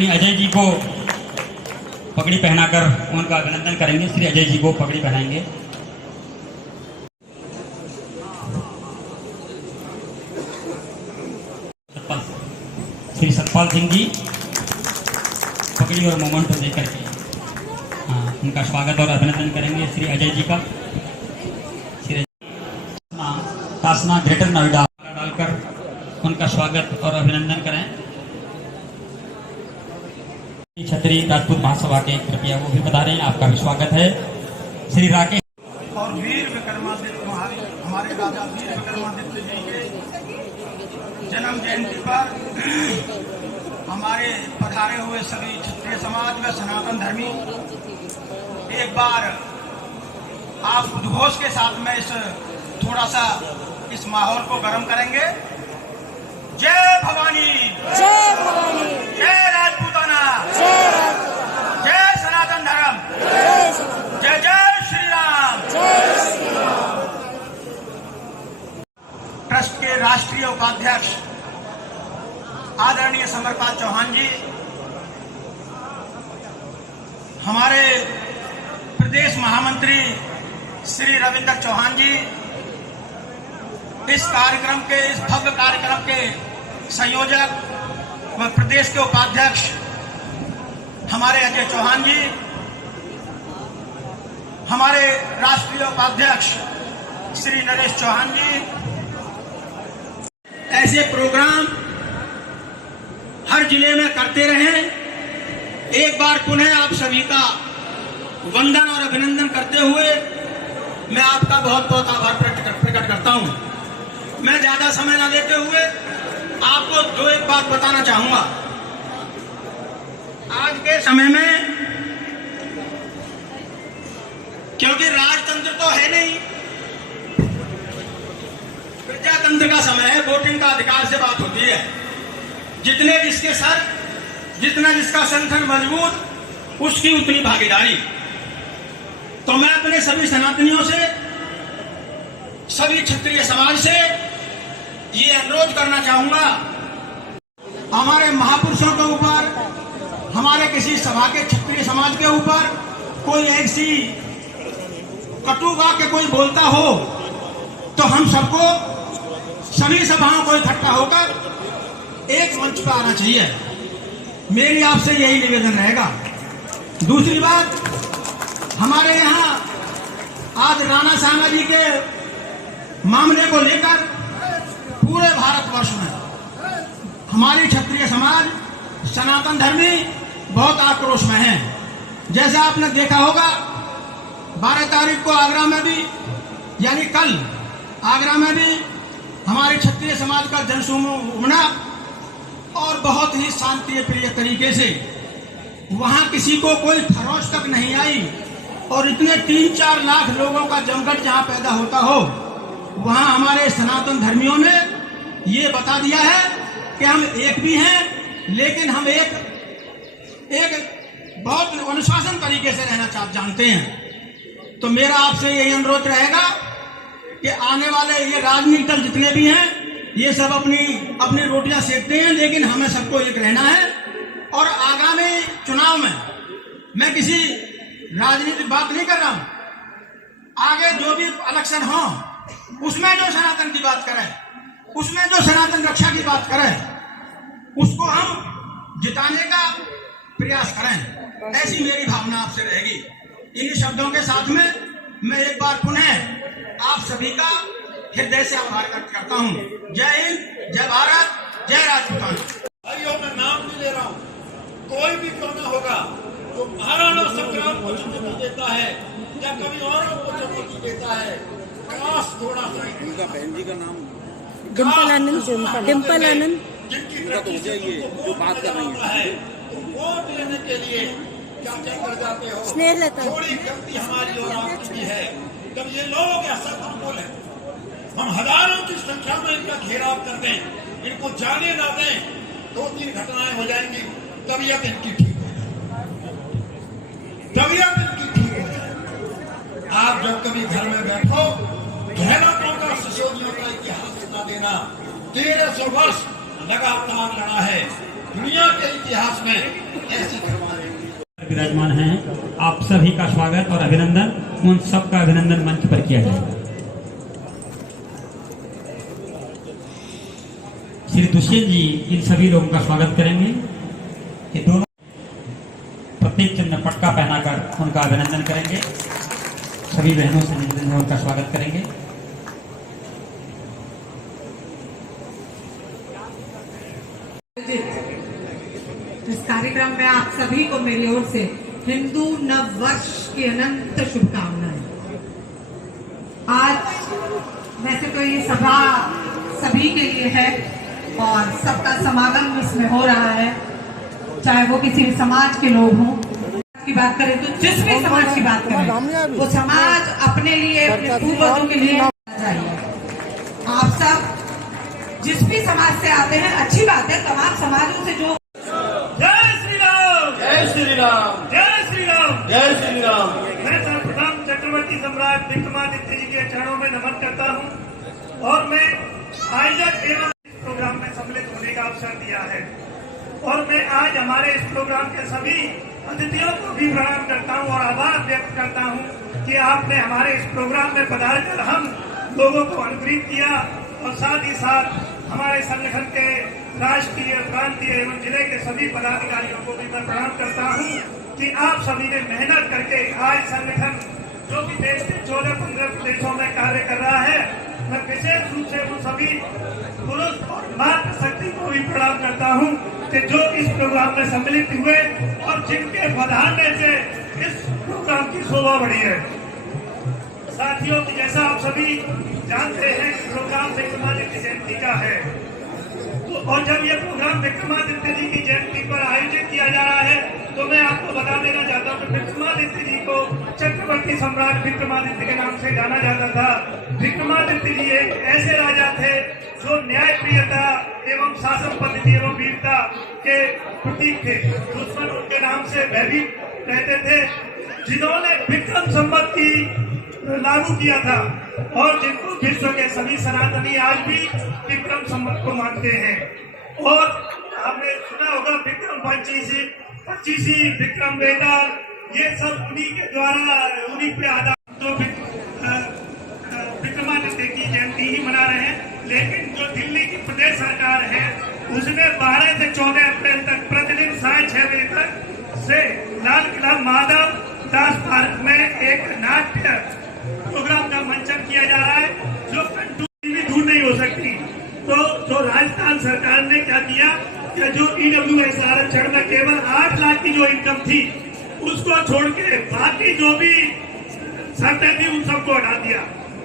माननीय अजय जी को पगड़ी पहनाकर उनका अभिनंदन करेंगे। श्री अजय जी को पगड़ी पहनाएंगे। श्री सतपाल सिंह जी पगड़ी और मोमेंट देकर के उनका स्वागत और अभिनंदन करेंगे। श्री अजय जी का श्री तासना ग्रेटर नोएडा डालकर उनका स्वागत और अभिनंदन करें। छतरी राजपूत महासभा के कृपया वो भी बता रहे हैं, आपका भी स्वागत है। श्री राकेश और वीर विक्रमादित्य हमारे राजा वीर विक्रमादित्य जी के जन्म जयंती पर हमारे पधारे हुए सभी क्षत्रिय समाज व सनातन धर्मी एक बार आप उद्घोष के साथ में थोड़ा सा इस माहौल को गर्म करेंगे। जय भवानी, जय भवानी, जय राजपूताना, जय सनातन धर्म, जय जय श्री राम। ट्रस्ट के राष्ट्रीय उपाध्यक्ष आदरणीय समरपाल चौहान जी, हमारे प्रदेश महामंत्री श्री रविंद्र चौहान जी, इस कार्यक्रम के इस भव्य कार्यक्रम के संयोजक व प्रदेश के उपाध्यक्ष हमारे अजय चौहान जी, हमारे राष्ट्रीय उपाध्यक्ष श्री नरेश चौहान जी, ऐसे प्रोग्राम हर जिले में करते रहें। एक बार पुनः आप सभी का वंदन और अभिनंदन करते हुए मैं आपका बहुत बहुत आभार प्रकट करता हूं। मैं ज्यादा समय न लेते हुए आपको दो एक बात बताना चाहूंगा। आज के समय में क्योंकि राजतंत्र तो है नहीं, प्रजातंत्र का समय है, वोटिंग का अधिकार से बात होती है। जितने जिसके सर, जितना जिसका संगठन मजबूत, उसकी उतनी भागीदारी। तो मैं अपने सभी सनातनियों से, सभी क्षत्रिय समाज से ये अनुरोध करना चाहूंगा, हमारे महापुरुषों के ऊपर, हमारे किसी सभा के क्षत्रिय समाज के ऊपर कोई ऐसी कटु वाक्य कोई बोलता हो तो हम सबको, सभी सभाओं को इकट्ठा होकर एक मंच पर आना चाहिए। मेरी आपसे यही निवेदन रहेगा। दूसरी बात, हमारे यहाँ आज राणा सांगा जी के मामले को लेकर पूरे भारतवर्ष में हमारी क्षत्रिय समाज, सनातन धर्मी बहुत आक्रोश में है। जैसे आपने देखा होगा 12 तारीख को आगरा में भी, यानी कल आगरा में भी हमारे क्षत्रिय समाज का जनसमूह उमड़ा और बहुत ही शांति प्रिय तरीके से, वहां किसी को कोई खरोच तक नहीं आई और इतने 3-4 लाख लोगों का जमघट जहां पैदा होता हो, वहां हमारे सनातन धर्मियों ने ये बता दिया है कि हम एक भी हैं, लेकिन हम एक बहुत अनुशासन तरीके से रहना जानते हैं। तो मेरा आपसे यही अनुरोध रहेगा कि आने वाले ये राजनीतिक दल जितने भी हैं, ये सब अपनी रोटियां सेकते हैं, लेकिन हमें सबको एक रहना है। और आगामी चुनाव में मैं किसी राजनीतिक बात नहीं कर रहा हूं, आगे जो भी इलेक्शन हो उसमें जो सनातन की बात करें, उसमें जो सनातन रक्षा की बात करें, उसको हम जिताने का प्रयास करें। ऐसी मेरी भावना आपसे रहेगी। इन्हीं शब्दों के साथ में मैं एक बार पुनः आप सभी का हृदय से आभार व्यक्त करता हूं। जय हिंद, जय भारत, जय राजपूताना। भाइयों, मैं नाम नहीं ले रहा हूँ, कोई भी कोना होगा जो महाराणा संग्राम को चुनौती देता है या कभी औरों को चुनौती देता है, काश थोड़ा सा उनका बहन जी का नाम डिम्पल आनंद, डिम्पल आनंद जिनकी तो मुझे ये जो बात कर रही है, वोट लेने के लिए क्या क्या कर जाते हो। स्नेहलता थोड़ी गलती हमारी और आपकी भी है। जब ये लोग ऐसा कुछ बोले, हम हजारों की संख्या में इनका घेराव कर दें, इनको जाने ना दें, 2-3 घटनाएं हो जाएंगी, तबीयत इनकी ठीक हो जाएगी, तबीयत इनकी ठीक हो जाएगी। आप जब कभी घर में बैठो, गहलोतों का, सिसोदियों का इतिहास सुना देना। 1300 वर्ष लगातार लड़ा है, दुनिया के इतिहास में ऐसी घटनाएं विराजमान हैं। आप सभी का स्वागत और अभिनंदन। उन सबका अभिनंदन मंच पर किया जाएगा। श्री दुष्यंत जी इन सभी लोगों का स्वागत करेंगे। ये दोनों प्रत्येक चिन्ह पटका पहनाकर उनका अभिनंदन करेंगे। सभी बहनों से निवेदन है उनका स्वागत करेंगे। इस कार्यक्रम में आप सभी को मेरी ओर से हिंदू नव वर्ष की अनंत शुभकामनाएं। आज वैसे तो ये सभा सभी के लिए है और सबका समागम इसमें हो रहा है, चाहे वो किसी भी समाज के लोग हों। की बात करें तो जिस भी समाज की बात करें वो समाज अपने लिए, अपने पूर्वजों के लिए चाहिए। आप सब जिस भी समाज से आते हैं, अच्छी बात है। तमाम समाजों से जो जय श्री राम, जय श्री राम, जय श्री राम, जय श्री राम। मैं सर्वप्रथम चक्रवर्ती सम्राट विक्रमादित्य जी के चरणों में नमन करता हूं और मैं आयोजक एवं इस प्रोग्राम में सम्मिलित होने का अवसर दिया है। और मैं आज हमारे इस प्रोग्राम के सभी अतिथियों को भी प्रणाम करता हूं और आभार व्यक्त करता हूं कि आपने हमारे इस प्रोग्राम में पधार कर हम लोगों को अनुग्रहित किया और साथ ही साथ हमारे संगठन के राष्ट्रीय, प्रांतीय एवं जिले के सभी पदाधिकारियों को भी मैं प्रणाम करता हूं कि आप सभी ने मेहनत करके आज संगठन जो कि देश के 14-15 प्रदेशों में कार्य कर रहा है, मैं विशेष रूप से उन सभी पुरुष और मातृ शक्ति को भी प्रणाम करता हूं कि जो इस प्रोग्राम में सम्मिलित हुए और जिनके पधारने से इस प्रोग्राम की शोभा बढ़ी है। साथियों, जैसा आप सभी जानते हैं, प्रोग्राम विक्रमादित्य जयंती का है और जब यह प्रोग्राम विक्रमादित्य जी की जयंती पर आयोजित किया जा रहा है तो मैं आपको बता देना चाहता हूँ कि विक्रमादित्य जी को चक्रवर्ती सम्राट विक्रमादित्य के नाम से जाना जाता था। विक्रमादित्य जी एक ऐसे राजा थे जो न्यायप्रियता एवं शासन पद्धति एवं वीरता के प्रतीक थे। दुश्मन उनके नाम से भयभीत रहते थे, जिन्होंने विक्रम संवत की लागू किया था और जिनको विश्व के सभी सनातनी आज भी विक्रम संवत को मानते हैं। और आपने सुना होगा विक्रम 25, विक्रम बेताल, ये सब उन्हीं के द्वारा, उन्हीं पे आधार तो विक्रमादित्य की जयंती ही मना रहे हैं। लेकिन जो दिल्ली की प्रदेश सरकार है उसने 12 से 14 अप्रैल तक प्रतिदिन 6:30 बजे तक से लाल किला माधव दास पार्क में एक नाट्य प्रोग्राम का मंचन किया जा रहा है जो कंट्रोल भी दूर नहीं हो सकती। तो जो राजस्थान सरकार ने क्या किया कि जो EWS आरक्षण में केवल 8 लाख की जो इनकम थी उसको छोड़ के बाकी जो भी शर्तें थी उन सबको हटा दिया।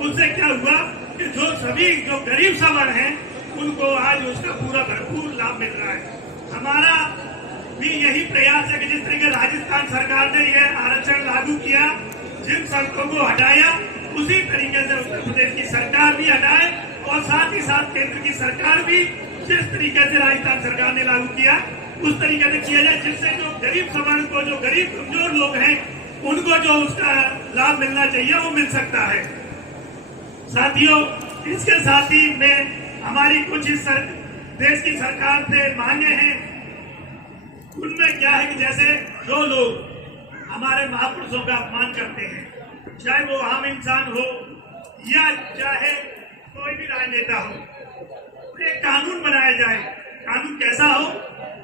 उससे क्या हुआ कि जो सभी जो गरीब सवर्ण हैं उनको आज उसका पूरा भरपूर लाभ मिल रहा है। हमारा भी यही प्रयास है कि जिस तरीके राजस्थान सरकार ने यह आरक्षण लागू किया, जिन शर्तों को हटाया, उसी तरीके से उत्तर प्रदेश की सरकार भी हटाए और साथ ही साथ केंद्र की सरकार भी जिस तरीके से राजस्थान सरकार ने लागू किया उस तरीके से किया जाए, जिससे जो गरीब सवर्ण को, जो गरीब कमजोर लोग हैं, उनको जो उसका लाभ मिलना चाहिए वो मिल सकता है। साथियों, इसके साथ ही में हमारी कुछ इस देश की सरकार से मांगे हैं। उनमें क्या है कि जैसे जो लोग हमारे महापुरुषों का अपमान करते हैं, चाहे वो आम इंसान हो या चाहे कोई भी राजनेता हो, एक कानून बनाया जाए। कानून कैसा हो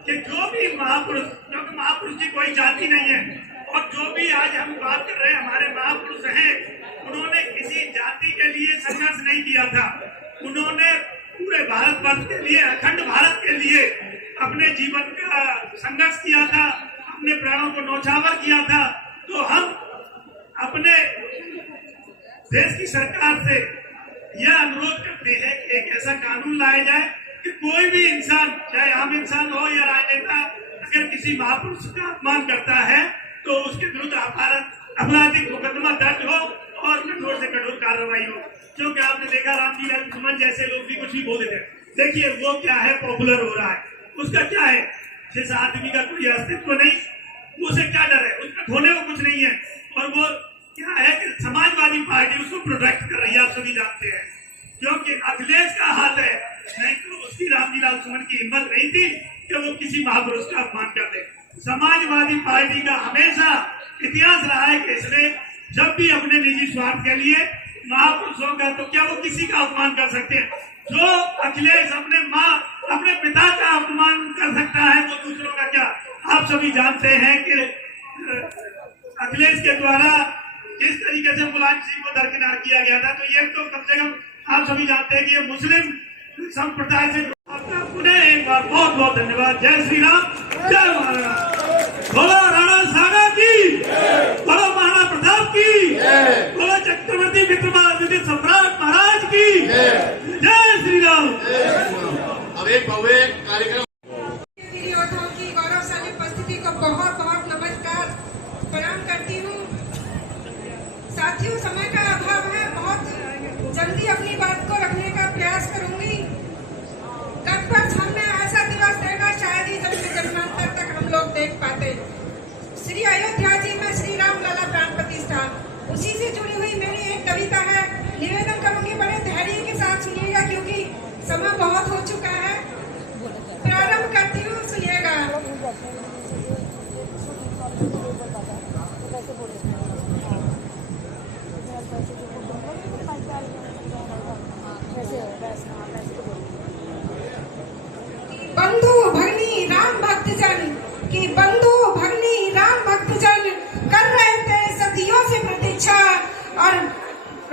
कि जो भी महापुरुष, क्योंकि महापुरुष की कोई जाति नहीं है और जो भी आज हम बात कर रहे हैं हमारे महापुरुष हैं, उन्होंने किसी जाति के लिए संघर्ष नहीं किया था। उन्होंने पूरे भारतवर्ष के लिए, अखंड भारत के लिए अपने जीवन का संघर्ष किया था, अपने प्राणों को न्यौछावर किया था। तो हम अपने देश की सरकार से यह अनुरोध करते हैं कि एक ऐसा कानून लाया जाए कि कोई भी इंसान, चाहे आम इंसान हो या राजनेता, अगर किसी महापुरुष का अपमान करता है तो उसके विरुद्ध आपराधिक मुकदमा दर्ज हो और कठोर से कठोर कार्रवाई हो। क्योंकि आपने देखा रामजी लाल सुमन जैसे लोग भी कुछ भी बोले थे। देखिए वो क्या है, पॉपुलर हो रहा है, उसका क्या है, जिस आदमी का कोई अस्तित्व नहीं, उसे क्या डर है, उसका खोने को कुछ नहीं है। और वो क्या है कि समाजवादी पार्टी उसको प्रोटेक्ट कर रही है, आप सभी जानते हैं। क्योंकि अखिलेश का हाथ है, नहीं तो उसकी रामजी लाल सुमन की हिम्मत नहीं थी कि वो किसी महापुरुष का अपमान करते। समाजवादी पार्टी का हमेशा इतिहास रहा है कि इसने जब भी अपने निजी स्वार्थ के लिए महापुरुषों का, तो क्या वो किसी का अपमान कर सकते हैं? जो अखिलेश अपने पिता का अपमान कर सकता है, वो दूसरों का क्या? आप सभी जानते हैं कि अखिलेश के द्वारा किस तरीके से मुलायम सिंह को दरकिनार किया गया था। तो ये तो कम से कम आप सभी जानते हैं कि ये मुस्लिम संप्रदाय से। आपका पुनः एक बार बहुत बहुत धन्यवाद। जय श्री राम, जय महाराज। बोलो राणा सागा की, बोलो महाराणा प्रताप की, बोलो चक्रवर्ती विक्रमादित्य सम्राट महाराज की जय श्री राम। अब एक भव्य कार्यक्रम वीर योद्धाओं की गौरवशाली उपस्थिति को बहुत बहुत नमस्कार प्रणाम करती हूँ। साथियों, समय का अभाव है, बहुत जल्दी अपनी बात को रखने का प्रयास करूंगी। गत वर्ष हमने ऐसा दिवस देखा, शायद ही जन्मांतर तक हम लोग देख पाते। श्री अयोध्या जी में श्री राम लला प्राण प्रतिष्ठा, उसी से जुड़ी हुई मेरी एक कविता है। निवेदन करूंगी, बड़े धैर्य के साथ सुनिएगा क्योंकि समय बहुत हो चुका है। प्रारंभ करती हूँ, सुनिएगा। बंधु भगनी राम भक्तजन की, बंधु भगनी राम भक्तजन कर रहे थे सदियों से प्रतीक्षा, और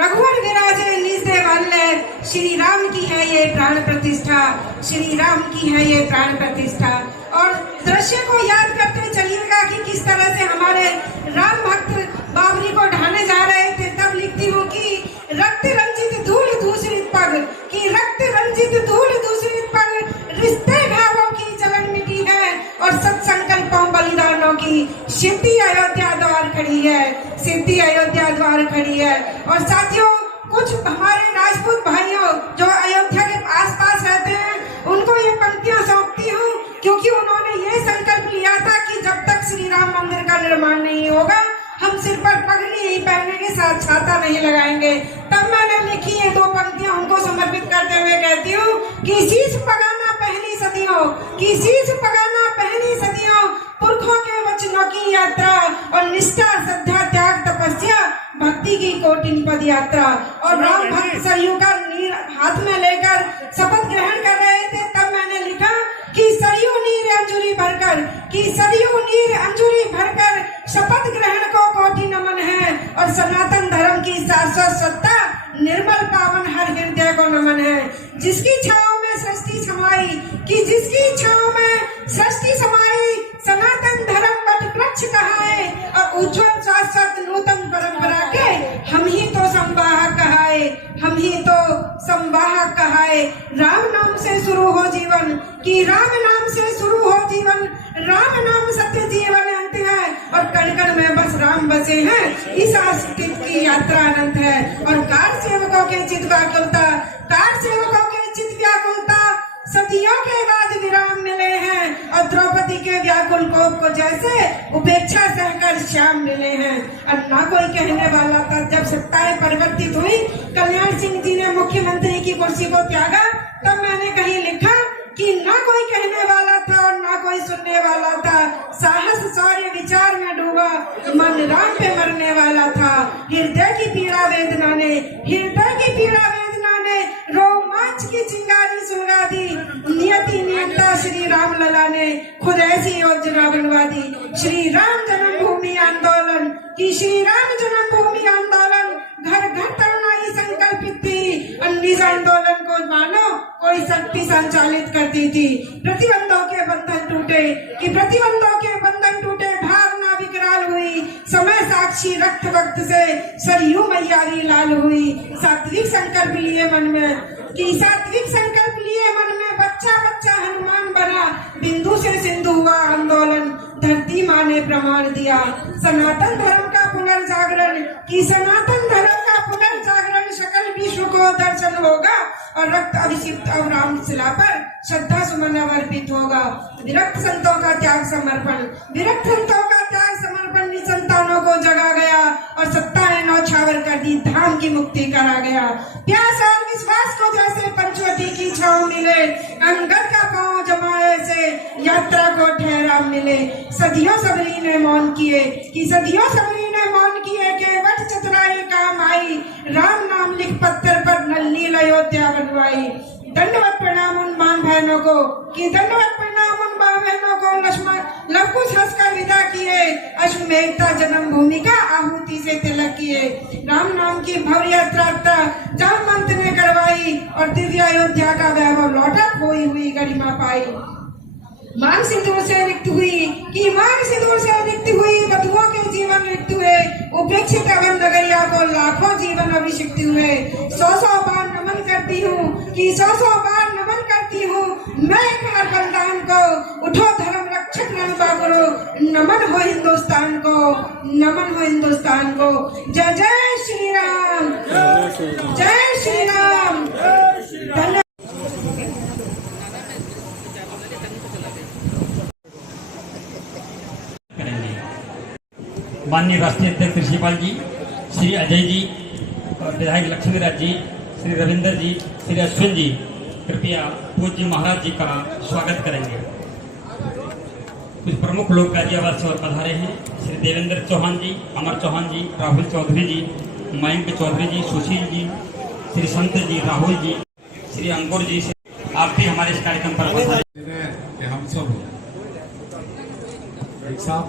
रघुवर विराजे निज देवालय। श्री राम की है ये प्राण प्रतिष्ठा, श्री राम की है ये प्राण प्रतिष्ठा। और दृश्य को याद करते चलिएगा कि किस तरह से हमारे राम भक्त बाबरी को ढाने जा रहे थे। तब लिखती हूँ कि रक्त रंजित धूल दूसरित पग, कि रक्त रंजित धूल दूसरित पग, रिश्ते भावों की जलन मिटी है और सत्संकल्पों बलिदानों की सिद्धि अयोध्या द्वार खड़ी है, सिद्धि अयोध्या द्वार खड़ी है। और साथियों, कुछ हमारे राजपूत भाइयों जो अयोध्या के आसपास रहते हैं, उनको ये पंक्तियां सौंपती हूँ क्योंकि उन्होंने ये संकल्प लिया था कि जब तक श्री राम मंदिर का निर्माण नहीं होगा, हम सिर पर पगड़ी ही पहनने के साथ छाता नहीं लगाएंगे। तब मैंने लिखी ये दो पंक्तियां उनको समर्पित करते हुए कहती हूँ कि शीश पगाना पहली सदियों, कि शीश पगाना पहली सदियों, पुरखों के वचनों की यात्रा और निष्ठा श्रद्धा त्याग तपस्या भक्ति की कोटिन पद यात्रा। और राम भक्त सरयू का नीर हाथ में लेकर शपथ ग्रहण कर रहे थे। तब मैंने लिखा कि सरयू नीर अंजुरी भरकर, कि सरयू नीर अंजुरी भरकर शपथ ग्रहण को कोटि नमन है, और सनातन धर्म की शाश्वत सत्ता निर्मल पावन हर हृदय को नमन है। जिसकी छांव में सृष्टि समाई, कि जिसकी छांव में सृष्टि समाई, सनातन धर्म वट वृक्ष कहाए, और उज्ज्वल शाश्वत नूतन परंपरा के हम ही तो संवाहक कहाए, हम ही तो संवाहक कहाए। राम नाम से शुरू हो जीवन, कि राम नाम से शुरू हो जीवन, राम नाम सत्य जीवन अंत है, और कण कण में बस राम बसे हैं, इस अस्तित्व की यात्रा अनंत है। और कार सेवकों के चित व्याकुलता, कार सेवकों के चित व्याकुलता सदियों के बाद विराम मिले हैं, और द्रौपदी के व्याकुल कोप को जैसे उपेक्षा सहकर श्याम मिले हैं। और ना कोई कहने वाला था, जब सत्ताएं परिवर्तित हुई, कल्याण सिंह जी ने मुख्यमंत्री की कुर्सी को त्यागा, तब मैंने कहीं लिखा कि ना कोई कहने वाला था और ना कोई सुनने वाला था, साहस शौर्य विचार में डूबा, मन राम पे मरने वाला था। हृदय की पीड़ा वेदना ने, हृदय की पीड़ा वेदना ने रोमांच की चिंगारी सुलगा दी, नियति नियंता श्री राम लला ने खुद ऐसी योजना बनवा दी। श्री राम जन्मभूमि आंदोलन, की श्री राम जन्मभूमि आंदोलन घर घर तरुणाई संकल्पित थी, निज आंदोलन को मानो कोई शक्ति संचालित करती थी। प्रतिबंधों के बंधन टूटे, कि प्रतिबंधों के बंधन टूटे, भावना विकराल हुई, समय साक्षी रक्त वक्त से सरयू मैयारी लाल हुई। सात्विक संकल्प लिए मन में, कि सात्विक संकल्प लिए मन में, बच्चा बच्चा हनुमान बना, बिंदु से सिंधु हुआ आंदोलन, धरती माँ ने प्रमाण दिया। सनातन धर्म का पुनर्जागरण, कि सनातन धर्म का पुनर्जागरण सकल विश्व को दर्शन होगा, और रक्त अभिषिक्त और राम शिला पर श्रद्धा सुमन अर्पित होगा। विरक्त संतों का त्याग समर्पण, विरक्त संतों का त्याग समर्पण निसंतानों को जगा गया, और सत्ता ने नौछावर कर दी, धाम की मुक्ति करा गया। प्यास और विश्वास को जैसे पंचवटी की छांव मिले, अंगद का पांव जमाए से या लाभ मिले। सदियों सबरी ने मौन किए कि सदियों सबरी ने मौन किए के वट चतुराई काम आई। राम नाम लिख पत्थर पर नल्ली अयोध्या बनवाई। दंडवत प्रणाम उन मां बहनों को कि दंडवत प्रणाम उन मां बहनों को लक्ष्मण लवकुश हंसकर विदा किए। अश्वमेधता जन्मभूमि का आहुति से तिलक किए। राम नाम की भव्य यात्रा जामवंत ने करवाई और दिव्य अयोध्या का वैभव लौटा खोई हुई गरिमा पाई। मांग सिंदूर से रिक्त हुई कि मांग सिंदूर से रिक्त हुई वधुओं के जीवन रिक्त हुए। उपेक्षित अवन नगरिया को लाखों जीवन अभिषिक्त हुए। 100 बार नमन करती हूँ कि 100 बार नमन करती हूँ मैं एक बार बलिदान को। उठो धर्म रक्षक रणबा करो नमन हो हिंदुस्तान को, नमन हो हिंदुस्तान को। जय जय श्री राम, जय श्री राम। धन्यवाद। माननीय राष्ट्रीय अध्यक्ष ऋषिपाल जी, श्री अजय जी और विधायक लक्ष्मीराज जी, श्री रविंदर जी, श्री अश्विन जी कृपया पूज्य महाराज जी का स्वागत करेंगे। कुछ प्रमुख लोग गाजियाबाद से और पधारे हैं। श्री देवेंद्र चौहान जी, अमर चौहान जी, राहुल चौधरी जी, मयंक चौधरी जी, सुशील जी, श्री संत जी, राहुल जी, श्री अंकुर जी, आप भी हमारे इस कार्यक्रम पर पधारे। हम सब एक साथ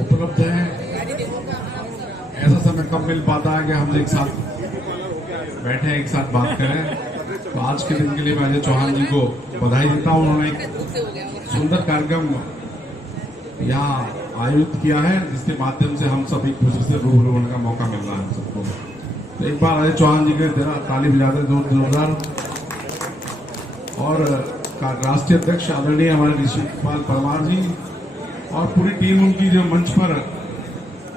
उपलब्ध हैं। ऐसा समय कब मिल पाता है कि हम एक साथ बैठे एक साथ बात करें। तो आज के दिन के लिए मैं अजय चौहान जी को बधाई देता हूं। उन्होंने एक सुंदर कार्यक्रम यहाँ आयोजित किया है जिसके माध्यम से हम सब एक दूसरे से रूबरू होने का मौका मिल रहा है हम सबको। तो एक बार अजय चौहान जी के ताली बजाते जोरदार। और राष्ट्रीय अध्यक्ष आदरणीय हमारे ऋषिपाल परमार जी और पूरी टीम उनकी जो मंच पर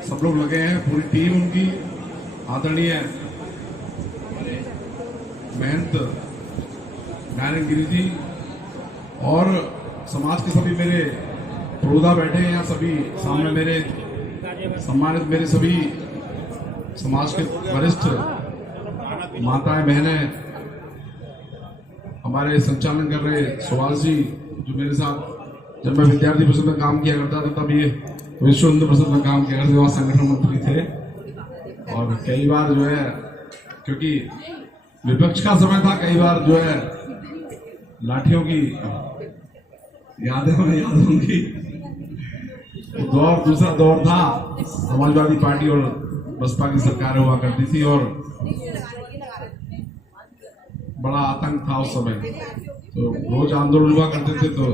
सब लोग लगे हैं, पूरी टीम उनकी, आदरणीय महंत नारायण गिरी जी और समाज के सभी मेरे प्रोधा बैठे हैं यहाँ सभी सामने मेरे सम्मानित मेरे सभी समाज के वरिष्ठ माताएं बहनें, हमारे संचालन कर रहे सुभाष जी जो मेरे साथ जब मैं विद्यार्थी परिषद में काम किया करता था तब ये विश्व हिंदू परिषद में काम किया करते, वहाँ संगठन मंत्री थे। और कई बार जो है क्योंकि विपक्ष का समय था, कई बार जो है लाठियों की यादें हमें याद होंगी। तो दौर दूसरा दौर था, समाजवादी पार्टी और बसपा की सरकार हुआ करती थी और बड़ा आतंक था उस समय। तो रोज आंदोलन हुआ करते थे। तो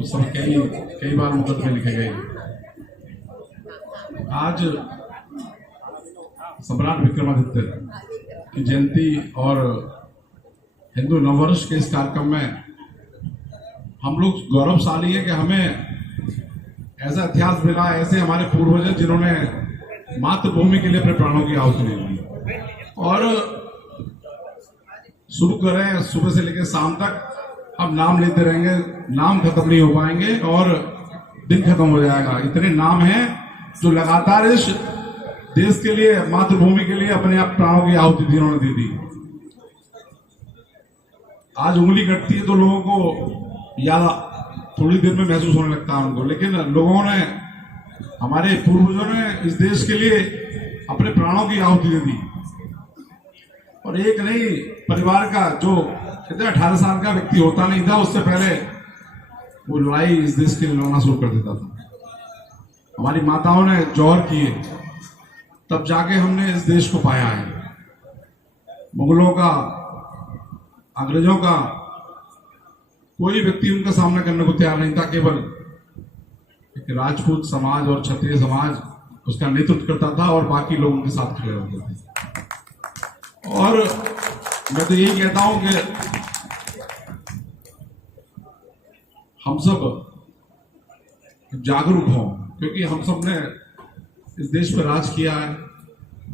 उस समय कई बार मुकदमे लिखे गए। आज सम्राट विक्रमादित्य की जयंती और हिंदू नववर्ष के इस कार्यक्रम में हम लोग गौरवशाली है कि हमें ऐसा इतिहास मिला, ऐसे हमारे पूर्वज जिन्होंने मातृभूमि के लिए अपने प्राणों की आहुति दे दी। और शुरू करें सुबह से लेकर शाम तक, अब नाम लेते रहेंगे, नाम खत्म नहीं हो पाएंगे और दिन खत्म हो जाएगा। इतने नाम हैं जो लगातार इस देश के लिए, मातृभूमि के लिए अपने आप प्राणों की आहुति जिन्होंने दे दी। आज उंगली कटती है तो लोगों को याद थोड़ी देर में महसूस होने लगता है उनको, लेकिन लोगों ने, हमारे पूर्वजों ने इस देश के लिए अपने प्राणों की आहुति दे दी। और एक नहीं, परिवार का जो 18 साल का व्यक्ति होता नहीं था उससे पहले वो लड़ाई इस देश के लिए लड़ना शुरू कर देता था। हमारी माताओं ने जौहर किए, तब जाके हमने इस देश को पाया है। मुगलों का, अंग्रेजों का कोई व्यक्ति उनका सामना करने को तैयार नहीं था। केवल एक राजपूत समाज और क्षत्रिय समाज उसका नेतृत्व करता था और बाकी लोग उनके साथ खड़े होते थे। और मैं तो यही कहता हूं कि हम सब जागरूक हों, क्योंकि हम सब ने इस देश पर राज किया है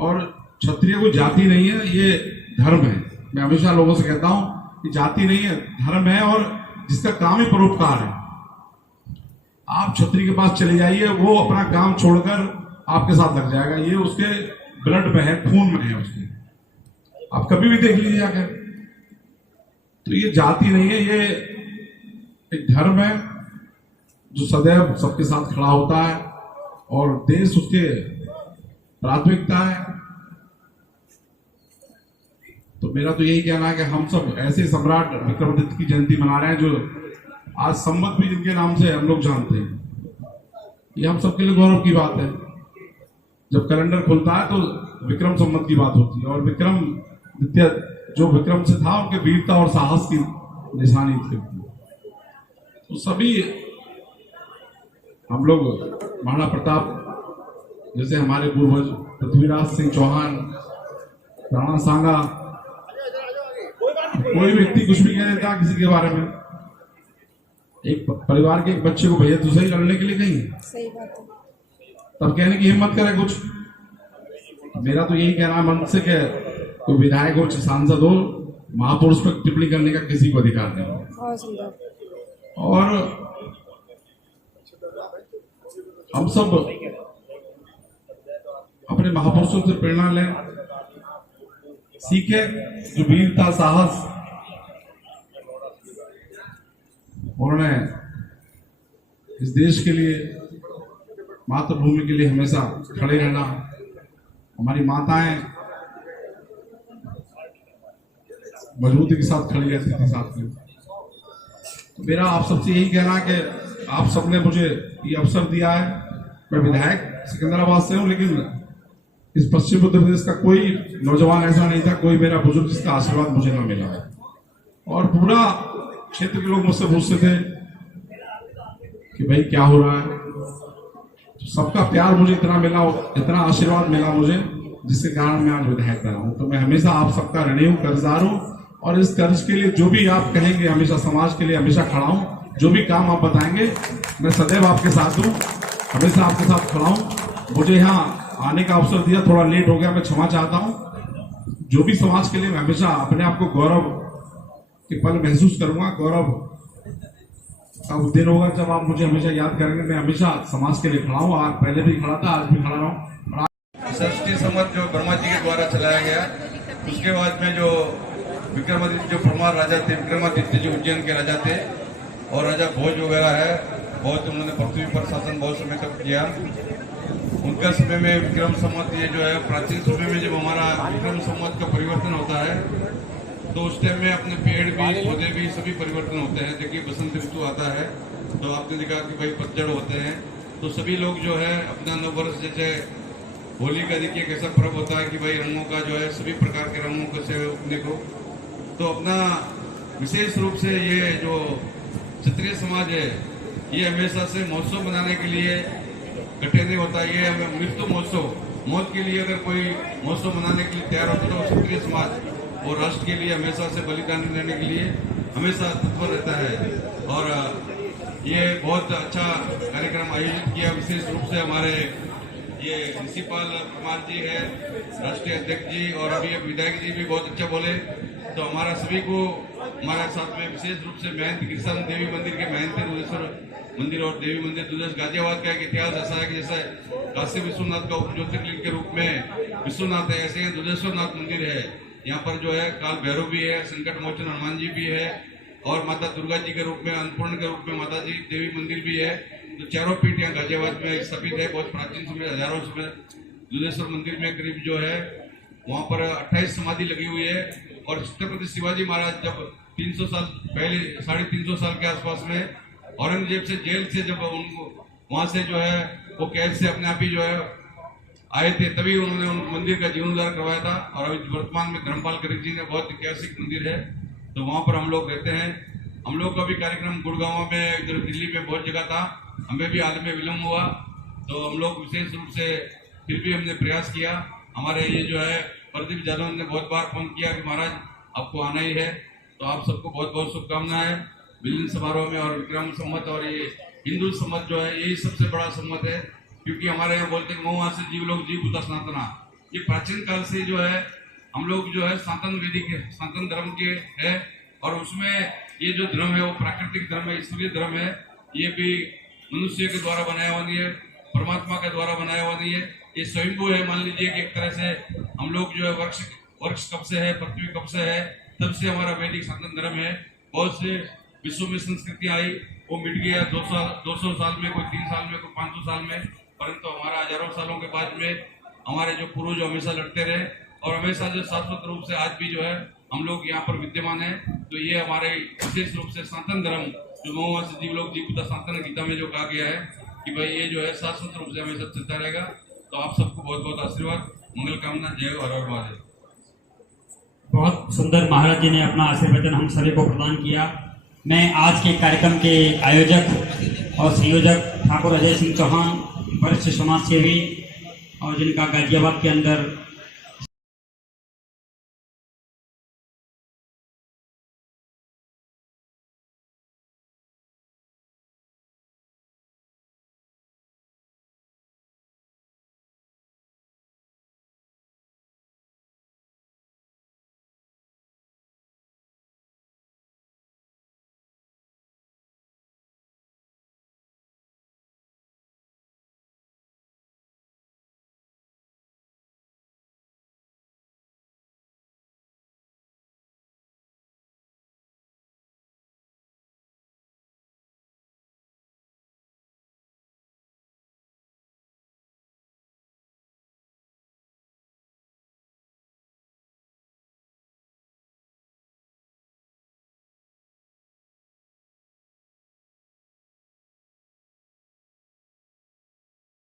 और क्षत्रिय कोई जाति नहीं है, ये धर्म है। मैं हमेशा लोगों से कहता हूं कि जाति नहीं है, धर्म है और जिसका काम ही परोपकार है। आप क्षत्रिय के पास चले जाइए, वो अपना काम छोड़कर आपके साथ लग जाएगा। ये उसके ब्लड में है, खून में है उसके। आप कभी भी देख लीजिए आकर, तो ये जाति नहीं है, ये एक धर्म है जो सदैव सबके साथ खड़ा होता है और देश उसके प्राथमिकता है। तो मेरा तो यही कहना है कि हम सब ऐसे सम्राट विक्रमादित्य की जयंती मना रहे हैं जो आज संवत भी जिनके नाम से हम लोग जानते हैं। ये हम सबके लिए गौरव की बात है। जब कैलेंडर खुलता है तो विक्रम संवत की बात होती है और विक्रमादित्य जो विक्रम से था उनके वीरता और साहस की निशानी थी। तो सभी हम लोग महाराणा प्रताप जैसे हमारे पूर्वज पृथ्वीराज सिंह चौहान, राणा सांगा, कोई व्यक्ति कुछ भी कह देता किसी के बारे में, एक परिवार के एक बच्चे को भैया दूसरे ही लड़ने के लिए कहीं सही बात है, तब कहने की हिम्मत करे कुछ। मेरा तो यही कहना है मन से कि कोई विधायक हो, सांसद हो, महापुरुष पर टिप्पणी करने का किसी को अधिकार नहीं। बहुत सुंदर। और हम सब अपने महापुरुषों से प्रेरणा लें, सीखे जो वीरता साहस उन्होंने इस देश के लिए, मातृभूमि के लिए हमेशा खड़े रहना। हमारी माताएं मजबूती के साथ खड़ी रहती थी साथ में। तो मेरा आप सबसे यही कहना है कि आप सबने मुझे ये अवसर दिया है। मैं विधायक सिकंदराबाद से हूं, लेकिन इस पश्चिम उत्तर प्रदेश का कोई नौजवान ऐसा नहीं था, कोई मेरा बुजुर्ग जिसका आशीर्वाद मुझे ना मिला। और पूरा क्षेत्र के लोग मुझसे पूछते थे कि भाई क्या हो रहा है। तो सबका प्यार मुझे इतना मिला, इतना आशीर्वाद मिला मुझे, जिसके कारण मैं आज विधायक रहा हूं। तो मैं हमेशा आप सबका ऋणी हूं, कर्जदार हूं, और इस कर्ज के लिए जो भी आप कहेंगे हमेशा समाज के लिए हमेशा खड़ा हूं। जो भी काम आप बताएंगे मैं सदैव आपके साथ हूं, हमेशा आपके साथ खड़ा हूं। मुझे यहाँ आने का अवसर दिया, थोड़ा लेट हो गया, मैं क्षमा चाहता हूं। जो भी समाज के लिए मैं हमेशा अपने आप को गौरव के पल महसूस करूंगा। गौरव का उस दिन होगा जब आप मुझे हमेशा याद करेंगे। मैं हमेशा समाज के लिए खड़ा हूँ, आज पहले भी खड़ा था, आज भी खड़ा हूँ। षष्ठी संवत जो ब्रह्मा जी के द्वारा चलाया गया, उसके बाद में जो विक्रमादित्य जो परमार राजा थे, विक्रमादित्य जो उज्जैन के राजा थे, और राजा भोज वगैरह है, बहुत उन्होंने पृथ्वी पर शासन बहुत समय तक किया। उनका समय में विक्रम संवत, ये जो है प्राचीन समय में जब हमारा विक्रम संवत का परिवर्तन होता है तो उस टाइम में अपने पेड़ भी, पौधे भी सभी परिवर्तन होते हैं। देखिए बसंत ऋतु आता है तो आपने देखा कि भाई पतझड़ होते हैं, तो सभी लोग जो है अपना नव वर्ष, जैसे होली का देखिए कैसा पर्व होता है कि भाई रंगों का जो है सभी प्रकार के रंगों को से उठने को, तो अपना विशेष रूप से ये जो क्षत्रिय समाज है ये हमेशा से महोत्सव मनाने के लिए इकट्ठे नहीं होता। ये मृत्यु महोत्सव, मौत के लिए अगर कोई महोत्सव मनाने के लिए तैयार होता है तो क्षत्रिय समाज और राष्ट्र के लिए हमेशा से बलिदान देने के लिए हमेशा तत्पर रहता है। और ये बहुत अच्छा कार्यक्रम आयोजित किया, विशेष रूप से हमारे ये प्रिंसिपल कुमार जी है, राष्ट्रीय अध्यक्ष जी, और अभी विधायक जी भी बहुत अच्छा बोले। तो हमारा सभी को हमारे साथ में विशेष रूप से महंत कृष्ण देवी मंदिर के महंत दुधेश्वर मंदिर और देवी मंदिर दुधेश गाजियाबाद का एक इतिहास ऐसा है कि जैसे काशी विश्वनाथ का उप ज्योतिर्लिंग के रूप में विश्वनाथ है, ऐसे यहाँ दुधेश्वर नाथ मंदिर है। यहाँ पर जो है काल भैरव भी है, संकट मोचन हनुमान जी भी है, और माता दुर्गा जी के रूप में, अन्नपूर्ण के रूप में माता जी देवी मंदिर भी है। तो चारों पीठ यहाँ गाजियाबाद में स्थापित है। बहुत प्राचीन समय, हजारों समय दुधेश्वर मंदिर में करीब जो है वहाँ पर 28 समाधि लगी हुई है। और छत्रपति शिवाजी महाराज जब 300 साल पहले, 350 साल के आसपास में औरंगजेब से जेल से जब उनको वहां से जो है वो कैद से अपने आप ही जो है आए थे, तभी उन्होंने उन मंदिर का जीर्णोद्धार करवाया था। और अभी वर्तमान में धर्मपाल गरीब जी ने बहुत ऐतिहासिक मंदिर है, तो वहां पर हम लोग रहते हैं। हम लोग का भी कार्यक्रम गुड़गांव में, इधर दिल्ली में बहुत जगह था, हमें भी हाल में विलम्ब हुआ, तो हम लोग विशेष रूप से फिर भी हमने प्रयास किया। हमारे ये जो है प्रदीप यादव ने बहुत बार फोन किया कि महाराज आपको आना ही है, तो आप सबको बहुत बहुत शुभकामनाएं विलीन समारोह में। और विक्रम संवत और ये हिंदू संवत जो है यही सबसे बड़ा संवत है, क्योंकि हमारे यहाँ बोलते हैं वहां से जीव लोग जीव बुता सनातना। ये प्राचीन काल से जो है हम लोग जो है सनातन वैदिक सनातन धर्म के है, और उसमें ये जो धर्म है वो प्राकृतिक धर्म है, ईश्वरीय धर्म है। ये भी मनुष्य के द्वारा बनाया हुआ नहीं है, परमात्मा के द्वारा बनाया हुआ नहीं है, ये स्वयंभू है। मान लीजिए कि एक तरह से हम लोग जो है वृक्ष कब से है, पृथ्वी कब से है, तब से हमारा वैदिक सनातन धर्म है। बहुत से विश्व में संस्कृतियां आई, वो मिट गया 200 साल में, कोई 3 साल में, कोई 500 साल में, परंतु हमारा हजारों सालों के बाद में हमारे जो पूर्वज हमेशा लड़ते रहे और हमेशा जो शाश्वत रूप से आज भी जो है हम लोग यहाँ पर विद्यमान है। तो ये हमारे विशेष रूप से सनातन धर्म जो महर्षि जीवलोक जीविता सनातन गीता में जो कहा गया है कि भाई ये जो है शाश्वत रूप से हमेशा चलता रहेगा। तो आप सबको बहुत बहुत आशीर्वाद, मंगल कामना, जय हर हर महादेव। बहुत सुंदर महाराज जी ने अपना आशीर्वचन हम सभी को प्रदान किया। मैं आज के कार्यक्रम के आयोजक और संयोजक ठाकुर अजय सिंह चौहान, वरिष्ठ समाज सेवी और जिनका गाजियाबाद के अंदर